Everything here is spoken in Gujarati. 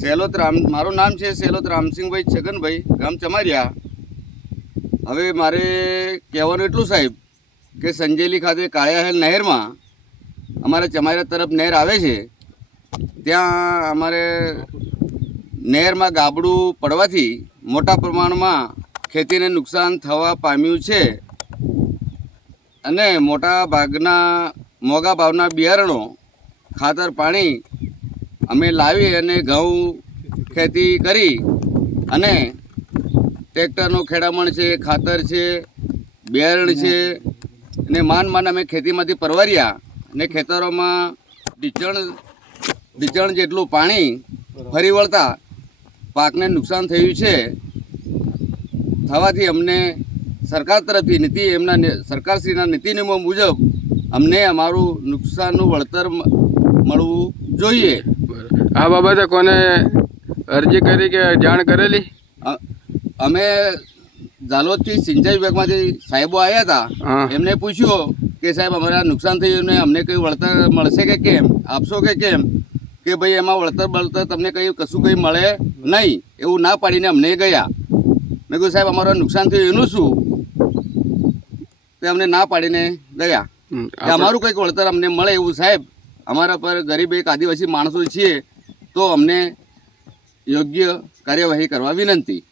સેલોત રામ, મારું નામ છે સેલોત રામસિંહભાઈ છગનભાઈ, ગામ ચમારિયા. હવે મારે કહેવાનું એટલું સાહેબ, કે સંજેલી ખાતે કાળિયાહેલ નહેરમાં અમારે ચમારિયા તરફ નહેર આવે છે, ત્યાં અમારે નહેરમાં ગાબડું પડવાથી મોટા પ્રમાણમાં ખેતીને નુકસાન થવા પામ્યું છે. અને મોટા ભાગના મોંઘા ભાવના બિયારણો, ખાતર, પાણી અમે લાવી અને ઘઉં ખેતી કરી અને ટ્રેક્ટરનું ખેડામણ છે, ખાતર છે બિયારણ છે અને માન માન અમે ખેતીમાંથી પરવાર્યા અને ખેતરોમાં ઢીચણ ઢીચણ જેટલું પાણી ફરી વળતા પાકને નુકસાન થયું છે. થવાથી અમને સરકાર તરફથી નીતિ, એમના સરકારશ્રીના નીતિ નિયમો મુજબ અમને અમારું નુકસાનનું વળતર મળવું જોઈએ. આ બાબતે કોને અરજી કરી કે જાણ કરેલી? અમે ઝાલોદથી સિંચાઈ વિભાગમાંથી સાહેબો આવ્યા હતા. એમને પૂછ્યું કે સાહેબ અમારા નુકસાન થયું ને અમને કંઈ વળતર મળશે કે કેમ? આપશો કે કેમ? કે ભાઈ એમાં વળતર બળતર તમને કંઈ કશું કંઈ મળે નહીં એવું ના પાડીને અમને ગયા. મેં કહ્યું સાહેબ અમારું નુકસાન થયું એનું શું? તે અમને ના પાડીને ગયા. અમારું કંઈક વળતર અમને મળે એવું સાહેબ. અમારા પર ગરીબ એક આદિવાસી માણસો છીએ તો અમને યોગ્ય કાર્યવાહી કરવા વિનંતી.